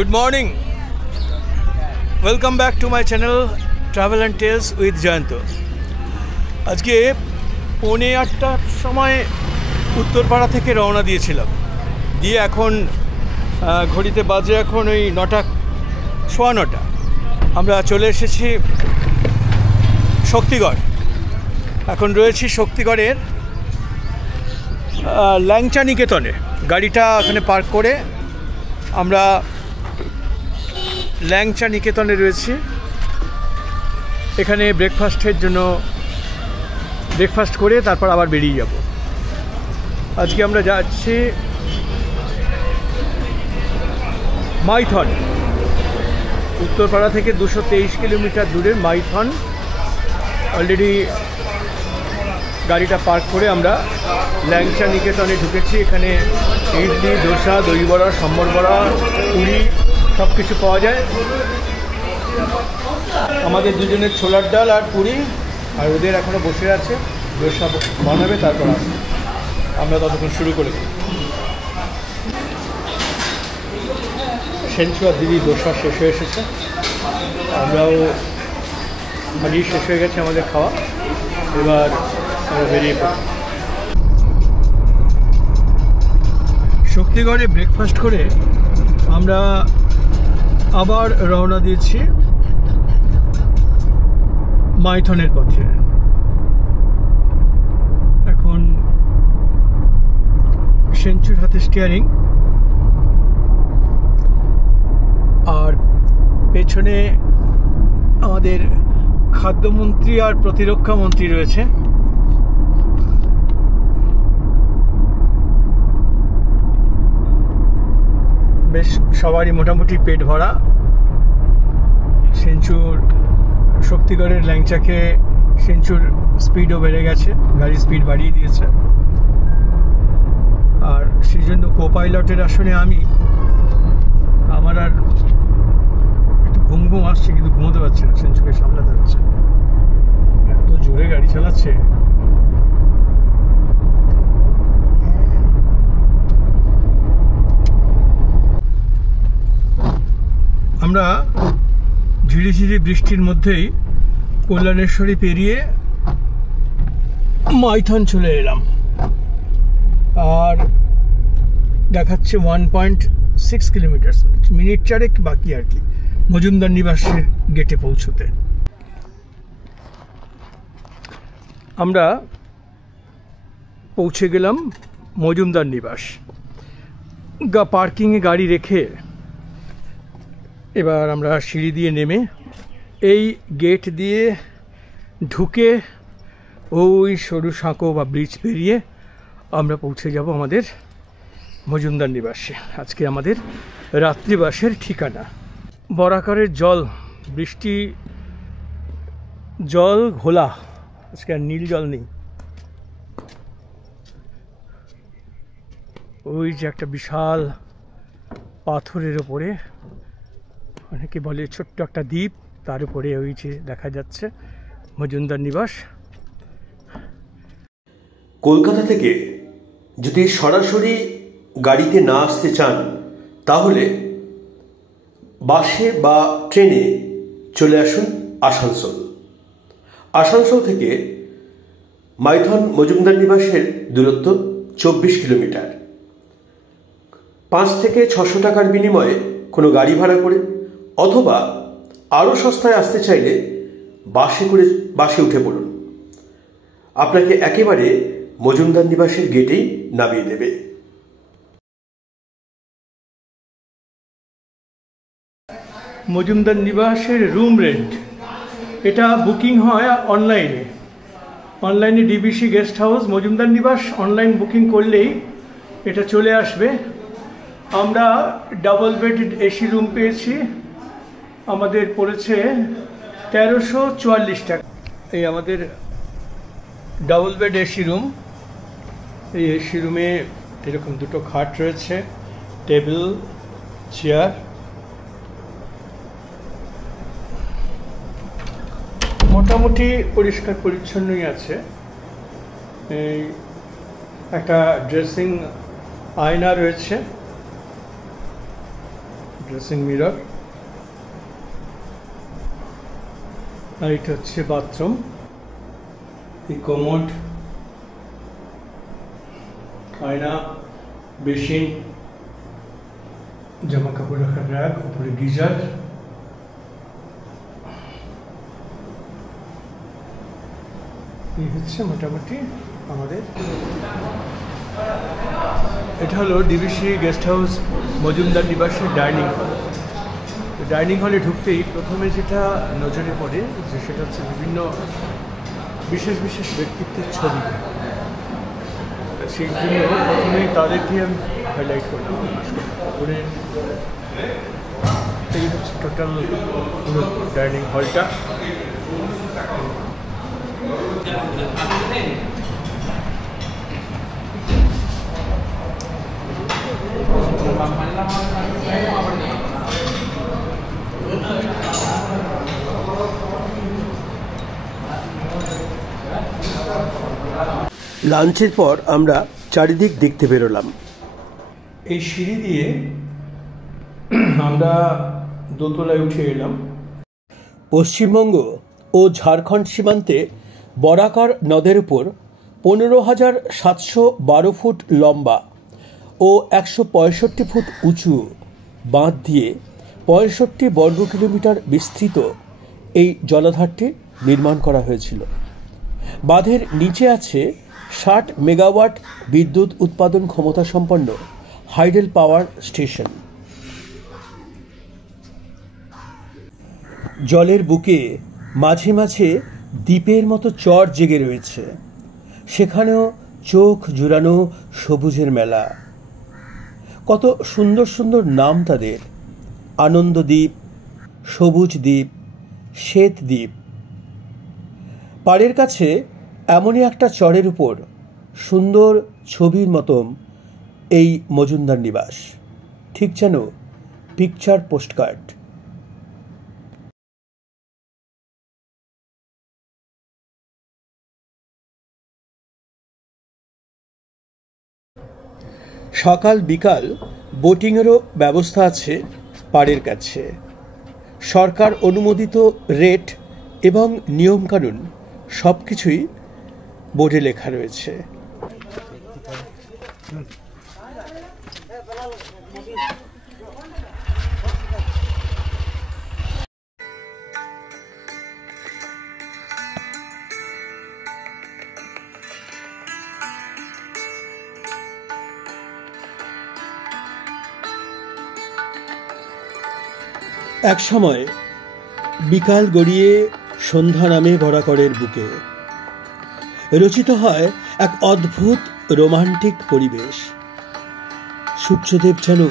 Good morning. Welcome back to my channel Travel and Tales with Jayanto. আজকে 8:45টার সময় উত্তরপাড়া থেকে রওনা দিয়েছিলাম। দিয়ে এখন ঘড়িতে বাজে এখন ওই 9টা, সোয়া 9টা। আমরা চলে এসেছি শক্তিগড়। এখন রয়েছি শক্তিগড়ের ল্যাংচা নিকেতনে। গাড়িটা ওখানে পার্ক করে আমরা ল্যাংচা নিকেতনে রয়েছি। এখানে ব্রেকফাস্টের জন্য ব্রেকফাস্ট করে তারপর আবার বেরিয়ে যাব। আজকে আমরা যাচ্ছি মাইথন। উত্তরপাড়া থেকে 223 কিলোমিটার দূরের মাইথন। অলরেডি গাড়িটা পার্ক করে আমরা ল্যাংচা নিকেতনে ঢুকেছি। এখানে ইডলি, দোসা, দই বড়া, সম্বর বড়া, পুরি সব কিছু পাওয়া যায়। আমাদের দুজনের ছোলার ডাল আর পুরি, আর ওদের এখনও বসে আছে, দোসা বানাবে তারপর আসবে। আমরা ততক্ষণ শুরু করে দিই। সেঞ্চু আর দিদি দোসা শেষ হয়ে এসেছে, আমরাও আগেই শেষ হয়ে গেছে আমাদের খাওয়া। এবার আমরা বেরিয়ে পড়ি। শক্তিগড়ে ব্রেকফাস্ট করে আমরা আবার রওনা দিয়েছি মাইথনের পথে। এখন সেঞ্চুর হাতে স্টিয়ারিং, আর পেছনে আমাদের খাদ্যমন্ত্রী আর প্রতিরক্ষা মন্ত্রী রয়েছে। বেশ সবারই মোটামুটি পেট ভরা। সেঞ্চুর শক্তিগড়ের ল্যাংচাকে সেঞ্চুর স্পিডও বেড়ে গেছে, গাড়ির স্পিড বাড়িয়ে দিয়েছে। আর সেই জন্য কোপাইলটের আসনে আমার আর একটু ঘুম ঘুম আসছে, কিন্তু ঘুমোতে পারছে না, সেঞ্চুকে সামলাতে হচ্ছে, এত জোরে গাড়ি চালাচ্ছে। আমরা ঝিরিঝিরি বৃষ্টির মধ্যেই কল্যাণেশ্বরী পেরিয়ে মাইথন চলে এলাম। আর দেখাচ্ছে 1.6 কিলোমিটার, মিনিট 4 বাকি আর কি মজুমদার নিবাসের গেটে পৌঁছতে। আমরা পৌঁছে গেলাম মজুমদার নিবাস। পার্কিংয়ে গাড়ি রেখে এবার আমরা সিঁড়ি দিয়ে নেমে এই গেট দিয়ে ঢুকে ওই সরু সাঁকো বা ব্রিজ পেরিয়ে আমরা পৌঁছে যাব আমাদের মজুমদার নিবাসে। আজকে আমাদের রাত্রিবাসের ঠিকানা। বরাকরের জল, বৃষ্টি জল ঘোলা, আজকে আর নীল জল নেই। ওই যে একটা বিশাল পাথরের ওপরে, অনেকে বলে ছোট্ট একটা দ্বীপ, তার উপরে ওই যে দেখা যাচ্ছে মজুমদার নিবাস। কলকাতা থেকে যদি সরাসরি গাড়িতে না আসতে চান, তাহলে বাসে বা ট্রেনে চলে আসুন আসানসোল। আসানসোল থেকে মাইথন মজুমদার নিবাসের দূরত্ব 24 কিলোমিটার। 5 থেকে 600 টাকার বিনিময়ে কোনো গাড়ি ভাড়া করে অথবা আরও সস্তায় আসতে চাইলে বাসে উঠে পড়ুন। আপনাকে একেবারে মজুমদার নিবাসের গেটেই নামিয়ে দেবে। মজুমদার নিবাসের রুম রেন্ট, এটা বুকিং হয় অনলাইনে ডিবিসি গেস্ট হাউস মজুমদার নিবাস অনলাইন বুকিং করলেই এটা চলে আসবে। আমরা ডাবল বেড এসি রুম পেয়েছি, আমাদের পড়েছে 1344 টাকা। এই আমাদের ডাবল বেড এসি রুম। এই এসি রুমে এরকম দুটো খাট রয়েছে, টেবিল, চেয়ার। মোটামুটি পরিষ্কার পরিচ্ছন্নই আছে। এই একটা ড্রেসিং আয়না রয়েছে, ড্রেসিং মিরর, আর এটা হচ্ছে বাথরুম। এই কমোড, আয়না, বেসিন, জামা কাপড় রাখার র্যাক, উপরে গিজার। এই হচ্ছে মোটামুটি আমাদের। এটা হলো ডিবিসি গেস্ট হাউস মজুমদার নিবাসের ডাইনিং হল। ডাইনিং হলে ঢুকতেই প্রথমে যেটা নজরে পড়ে যে সেটা হচ্ছে বিভিন্ন বিশেষ বিশেষ ব্যক্তিত্বের ছবি। সেই জন্য প্রথমেই তাদেরকে আমি হাইলাইট করলাম। করে এই হচ্ছে টোটাল পুরো ডাইনিং হলটা। লাঞ্চের পর আমরা চারিদিক দেখতে বেরোলাম। এই সিঁড়ি দিয়ে আমরা দোতলায় উঠে এলাম। পশ্চিমবঙ্গ ও ঝাড়খণ্ড সীমান্তে বরাকর নদের উপর 15,712 ফুট লম্বা ও 165 ফুট উঁচু বাঁধ দিয়ে 65 বর্গ কিলোমিটার বিস্তৃত এই জলাধারটি নির্মাণ করা হয়েছিল। বাঁধের নিচে আছে 60 মেগাওয়াট বিদ্যুৎ উৎপাদন ক্ষমতা সম্পন্ন হাইডেল পাওয়ার স্টেশন। জলের বুকে মাঝে মাঝে দ্বীপের মতো চর জেগে রয়েছে, সেখানেও চোখ জুড়ানো সবুজের মেলা। কত সুন্দর সুন্দর নাম তাদের: আনন্দদ্বীপ, সবুজ দ্বীপ, শ্বেত দ্বীপ। পাড়ের কাছে এমনই একটা চরের উপর সুন্দর ছবির মতন এই মজুমদার নিবাস, ঠিক যেন পিকচার পোস্টকার্ড। সকাল বিকাল বোটিংয়েরও ব্যবস্থা আছে পাড়ের কাছে। সরকার অনুমোদিত রেট এবং নিয়মকানুন সব কিছুই বোর্ডে লেখা রয়েছে। এক সময় বিকাল গড়িয়ে সন্ধ্যা নামে বরাকরের বুকে রচিত হয় এক অদ্ভুত রোমান্টিক পরিবেশ। সূর্যদেব যেন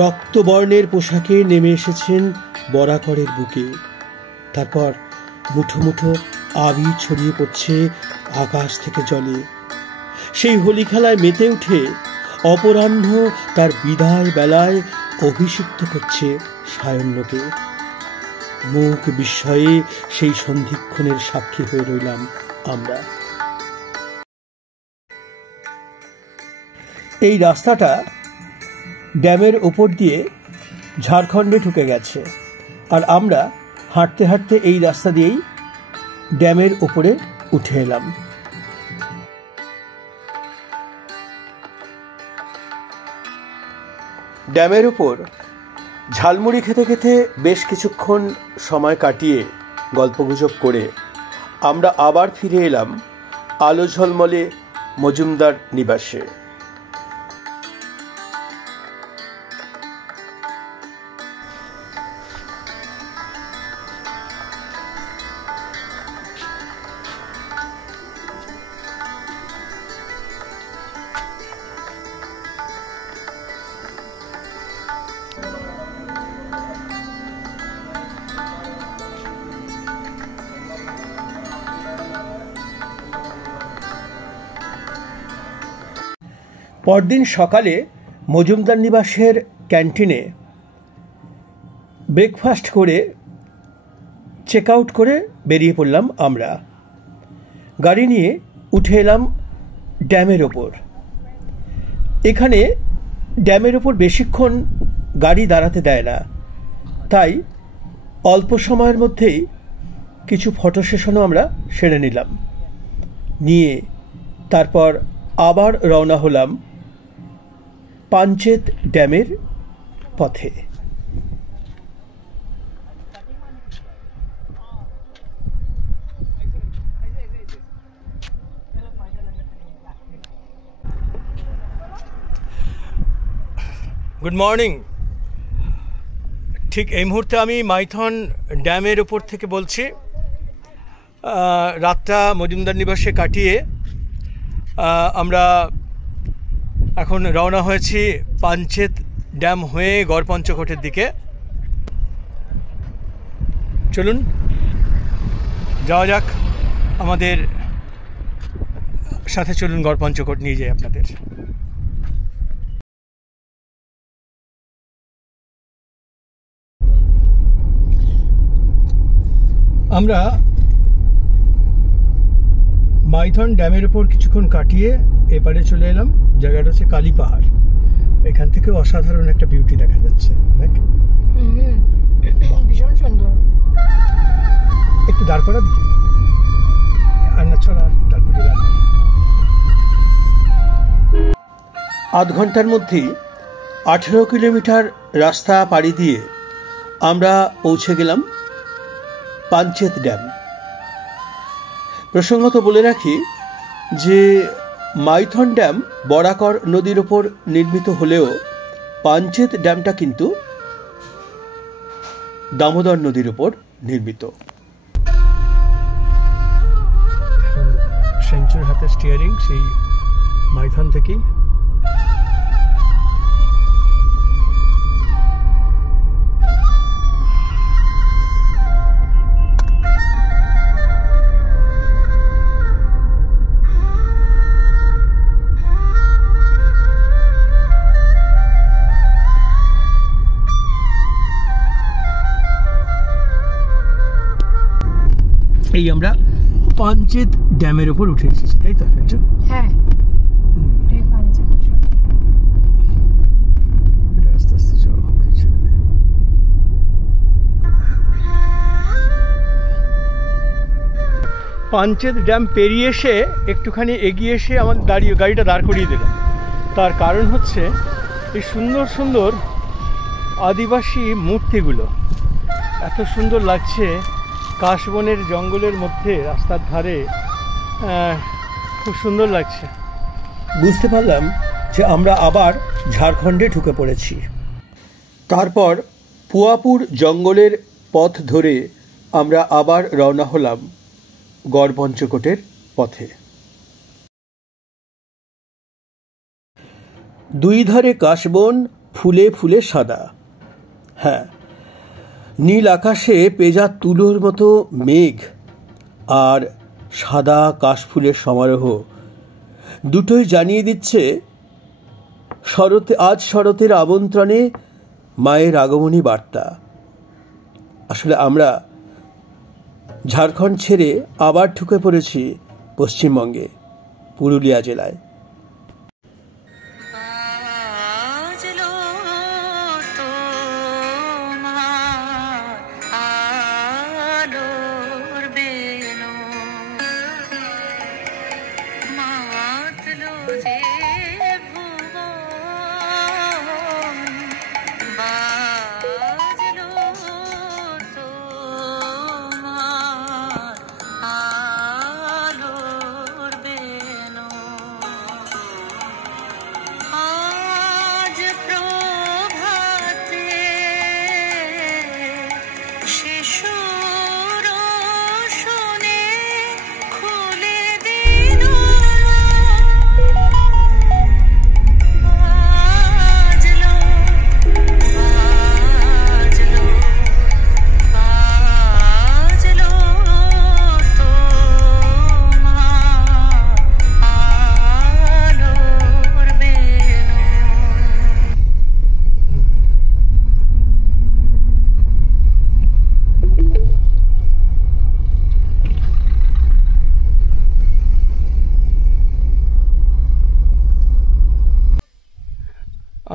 রক্তবর্ণের পোশাকে নেমে এসেছেন বরাকরের বুকে। তারপর মুঠো মুঠো আবির ছড়িয়ে পড়ছে আকাশ থেকে জলে। সেই হোলি খেলায় মেতে উঠে অপরাহ্ন তার বিদায় বেলায় অভিষিক্ত করছে সায়ন্যকে। মুখ বিস্ময়ে সেই সন্ধিক্ষণের সাক্ষী হয়ে রইলাম আমরা। এই রাস্তাটা ড্যামের ওপর দিয়ে ঝাড়খণ্ডে ঢুকে গেছে, আর আমরা হাঁটতে হাঁটতে এই রাস্তা দিয়েই ড্যামের ওপরে উঠে এলাম। ড্যামের উপর ঝালমুড়ি খেতে খেতে বেশ কিছুক্ষণ সময় কাটিয়ে গল্পগুজব করে আমরা আবার ফিরে এলাম আলো ঝলমলে মজুমদার নিবাসে। পরদিন সকালে মজুমদার নিবাসের ক্যান্টিনে ব্রেকফাস্ট করে চেক আউট করে বেরিয়ে পড়লাম আমরা। গাড়ি নিয়ে উঠে এলাম ড্যামের ওপর। এখানে ড্যামের ওপর বেশিক্ষণ গাড়ি দাঁড়াতে দেয় না, তাই অল্প সময়ের মধ্যেই কিছু ফটো সেশনও আমরা সেরে নিলাম। নিয়ে তারপর আবার রওনা হলাম পাঞ্চেত ড্যামের পথে। Good morning. ঠিক এই মুহূর্তে আমি মাইথন ড্যামের উপর থেকে বলছি। রাতটা মজুমদার নিবাসে কাটিয়ে আমরা এখন রওনা হয়েছি পাঞ্চেত ড্যাম হয়ে গড়পঞ্চকোটের দিকে। চলুন যাওয়া যাক, আমাদের সাথে চলুন, গড়পঞ্চকোট নিয়ে যাই আপনাদের। আমরা মাইথন ড্যামের ওপর কিছুক্ষণ কাটিয়ে এপারে চলে এলাম। জায়গাটা হচ্ছে কালী পাহাড়। এখান থেকে অসাধারণ একটা বিউটি দেখা যাচ্ছে। দেখ, ভীষণ সুন্দর। একটু দাঁড় করা আর না, চল আর তারপরে আধ ঘন্টার মধ্যেই 18 কিলোমিটার রাস্তা পাড়ি দিয়ে আমরা পৌঁছে গেলাম পাঞ্চেত ড্যাম। প্রসঙ্গত বলে রাখি যে মাইথন ড্যাম বরাকর নদীর ওপর নির্মিত হলেও পাঞ্চেত ড্যামটা কিন্তু দামোদর নদীর ওপর নির্মিত। সেঞ্চুর হাতে স্টিয়ারিং, সেই মাইথন থেকেই। এই আমরা পাঞ্চেত ড্যামের উপর উঠে এসেছি, তাই তো? হ্যাঁ, এটাই পাঞ্চেত। আস্তে আস্তে চল। পাঞ্চেত ড্যাম পেরিয়ে এসে একটুখানি এগিয়ে এসে আমাদের গাড়িটা দাঁড় করিয়ে দিল। তার কারণ হচ্ছে এই সুন্দর সুন্দর আদিবাসী মূর্তিগুলো এত সুন্দর লাগছে। কাশবনের জঙ্গলের মধ্যে রাস্তার ধারে খুব সুন্দর লাগছে। বুঝতে পারলাম যে আমরা আবার ঝাড়খণ্ডে ঢুকে পড়েছি। তারপর পুয়াপুর জঙ্গলের পথ ধরে আমরা আবার রওনা হলাম গড়পঞ্চকোটের পথে। দুই ধারে কাশবন, ফুলে ফুলে সাদা। হ্যাঁ, নীল আকাশে পেঁজা তুলোর মতো মেঘ আর সাদা কাশফুলের সমারোহ দুটোই জানিয়ে দিচ্ছে আজ শরতের আমন্ত্রণে মায়ের আগমনী বার্তা। আসলে আমরা ঝাড়খণ্ড ছেড়ে আবার ঢুকে পড়েছি পশ্চিমবঙ্গে, পুরুলিয়া জেলায়।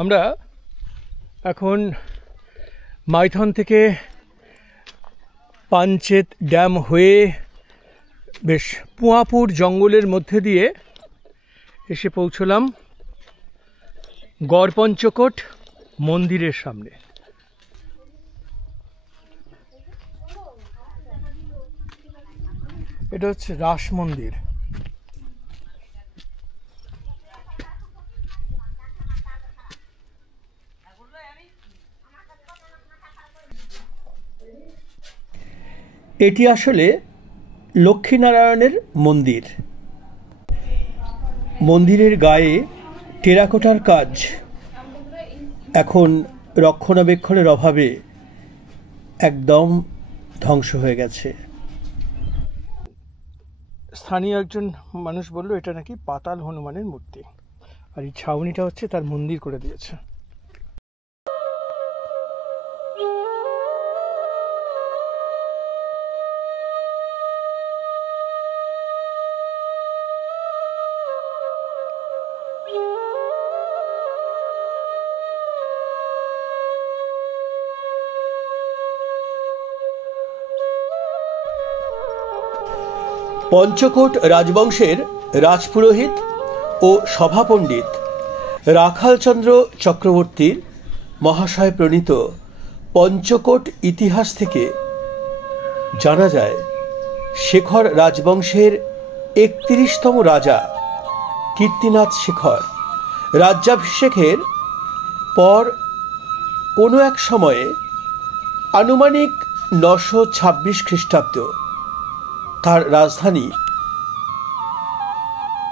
আমরা এখন মাইথন থেকে পাঞ্চেত ড্যাম হয়ে বেশ পুয়াপুর জঙ্গলের মধ্যে দিয়ে এসে পৌঁছলাম গড়পঞ্চকোট মন্দিরের সামনে। এটা হচ্ছে রাস মন্দির। এটি আসলে লক্ষ্মীনারায়ণের মন্দির। মন্দিরের গায়ে টেরাকোটার কাজ এখন রক্ষণাবেক্ষণের অভাবে একদম ধ্বংস হয়ে গেছে। স্থানীয় একজন মানুষ বলল এটা নাকি পাতাল হনুমানের মূর্তি, আর এই ছাউনিটা হচ্ছে তার মন্দির করে দিয়েছে। পঞ্চকোট রাজবংশের রাজপুরোহিত ও সভাপণ্ডিত রাখালচন্দ্র চক্রবর্তীর মহাশয় প্রণীত পঞ্চকোট ইতিহাস থেকে জানা যায় শেখর রাজবংশের ৩১তম রাজা কীর্তিনাথ শেখর রাজ্যাভিষেকের পর কোনো এক সময়ে আনুমানিক ৯২৬ খ্রিস্টাব্দ তার রাজধানী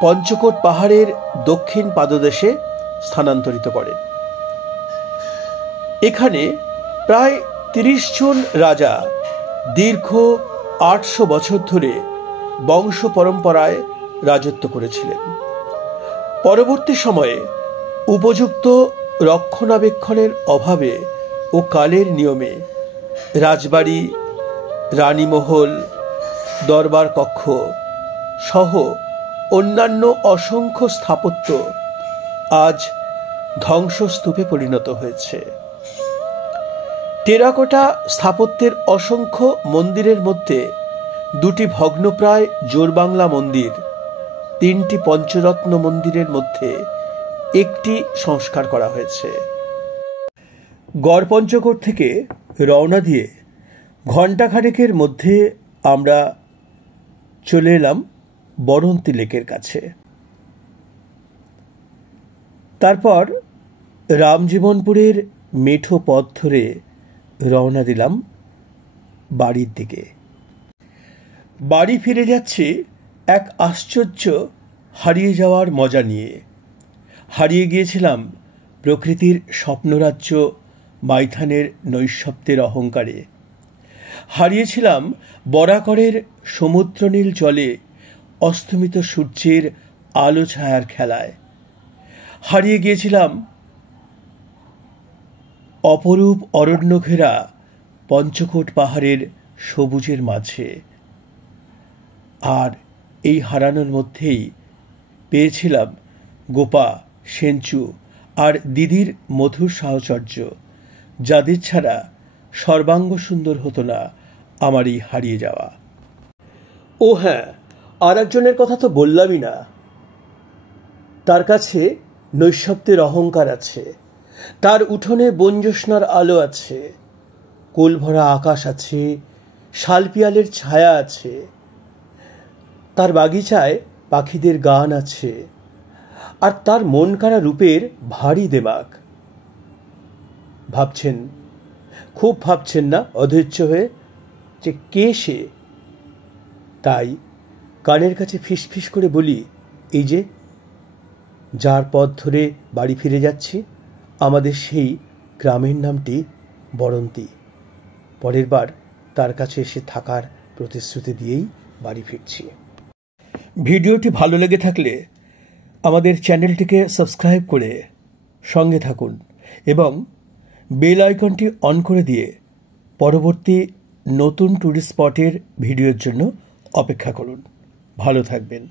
পঞ্চকোট পাহাড়ের দক্ষিণ পাদদেশে স্থানান্তরিত করেন। এখানে প্রায় ৩০ জন রাজা দীর্ঘ ৮০০ বছর ধরে বংশ পরম্পরায় রাজত্ব করেছিলেন। পরবর্তী সময়ে উপযুক্ত রক্ষণাবেক্ষণের অভাবে ও কালের নিয়মে রাজবাড়ি, রানীমহল, দরবার কক্ষ সহ অন্যান্য অসংখ্য স্থাপত্য আজ ধ্বংসস্তূপে পরিণত হয়েছে। টেরাকোটা স্থাপত্যের অসংখ্য মন্দিরের মধ্যে ২টি ভগ্নপ্রায় জোড়বাংলা মন্দির, ৩টি পঞ্চরত্ন মন্দিরের মধ্যে একটি সংস্কার করা হয়েছে। গড়পঞ্চকোট থেকে রওনা দিয়ে ঘণ্টাখানেকের মধ্যে আমরা চলে এলাম বরন্তী লেকের কাছে। তারপর রামজীবনপুরের মেঠো পথ ধরে রওনা দিলাম বাড়ির দিকে। বাড়ি ফিরে যাচ্ছি এক আশ্চর্য হারিয়ে যাওয়ার মজা নিয়ে। হারিয়ে গিয়েছিলাম প্রকৃতির স্বপ্নরাজ্য মাইথনের নৈঃশব্দের অহংকারে। হারিয়েছিলাম বরাকরের সমুদ্রনীল জলে অস্তমিত সূর্যের আলো ছায়ার খেলায়। হারিয়ে গিয়েছিলাম অপরূপ অরণ্য ঘেরা পঞ্চকোট পাহাড়ের সবুজের মাঝে। আর এই হারানোর মধ্যেই পেয়েছিলাম গোপা, সেঞ্চু আর দিদির মধুর সাহচর্য, যাদের ছাড়া সর্বাঙ্গ সুন্দর হতো না আমার এই হারিয়ে যাওয়া। ও হ্যাঁ, আর একজনের কথা তো বললামই না। তার কাছে নৈঃশব্দের অহংকার আছে, তার উঠোনে বনজ্যোৎস্নার আলো আছে, কোলভরা আকাশ আছে, শালপিয়ালের ছায়া আছে, তার বাগিচায় পাখিদের গান আছে, আর তার মন কাড়া রূপের ভারী দেমাক। ভাবছেন, খুব ভাবছেন না অধৈর্য হয়ে যে কে সে? তাই কানের কাছে ফিসফিস করে বলি, এই যে যার পথ ধরে বাড়ি ফিরে যাচ্ছি, আমাদের সেই গ্রামের নামটি বরন্তী। পরের বার তার কাছে এসে থাকার প্রতিশ্রুতি দিয়েই বাড়ি ফিরছি। ভিডিওটি ভালো লেগে থাকলে আমাদের চ্যানেলটিকে সাবস্ক্রাইব করে সঙ্গে থাকুন এবং বেল আইকনটি অন করে দিয়ে পরবর্তী নতুন ট্যুরিস্ট স্পটের ভিডিওর জন্য অপেক্ষা করুন। ভালো থাকবেন।